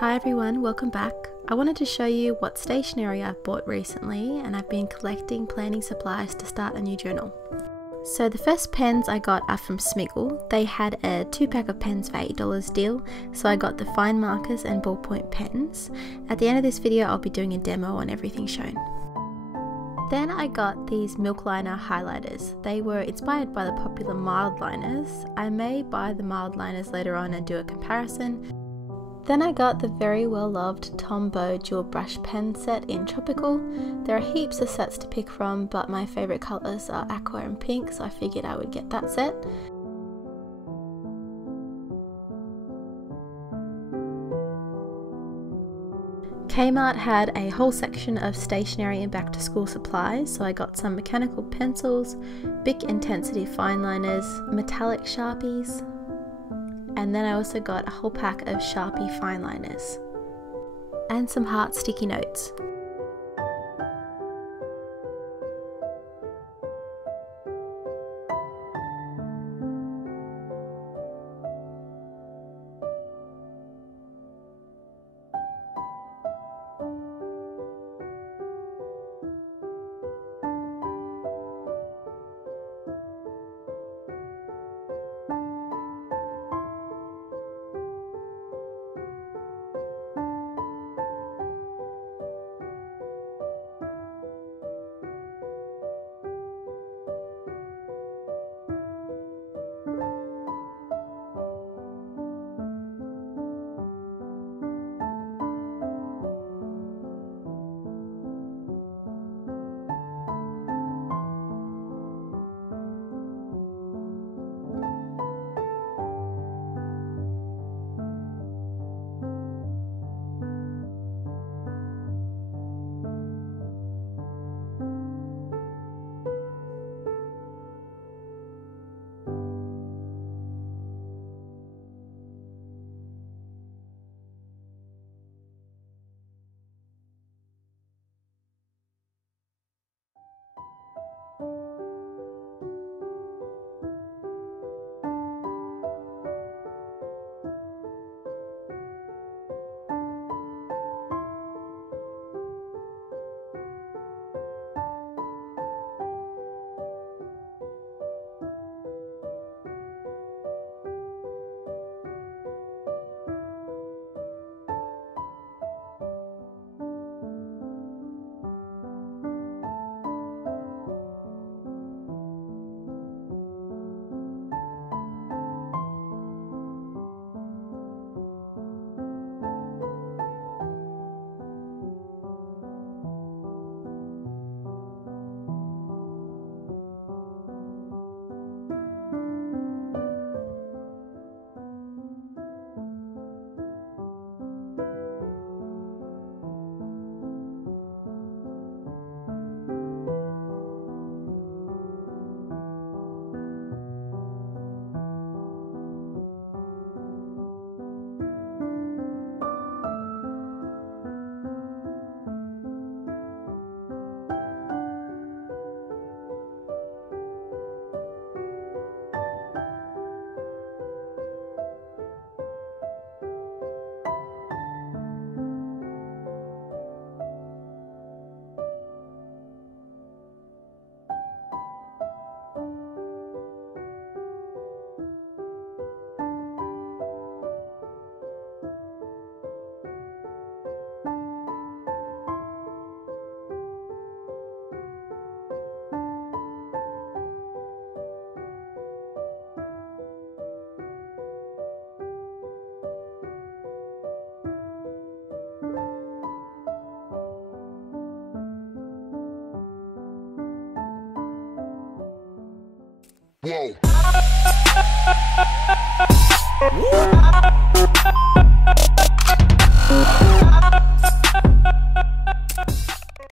Hi everyone, welcome back. I wanted to show you what stationery I've bought recently, and I've been collecting planning supplies to start a new journal. So the first pens I got are from Smiggle. They had a 2-pack of pens for $8 deal, so I got the fine markers and ballpoint pens. At the end of this video I'll be doing a demo on everything shown. Then I got these milk liner highlighters. They were inspired by the popular mild liners. I may buy the mild liners later on and do a comparison. Then I got the very well loved Tombow dual brush pen set in Tropical. There are heaps of sets to pick from, but my favourite colours are aqua and pink, so I figured I would get that set. Kmart had a whole section of stationery and back to school supplies, so I got some mechanical pencils, Bic Intensity fine liners, metallic Sharpies, and then I also got a whole pack of Sharpie fine liners and some heart sticky notes. Whoa.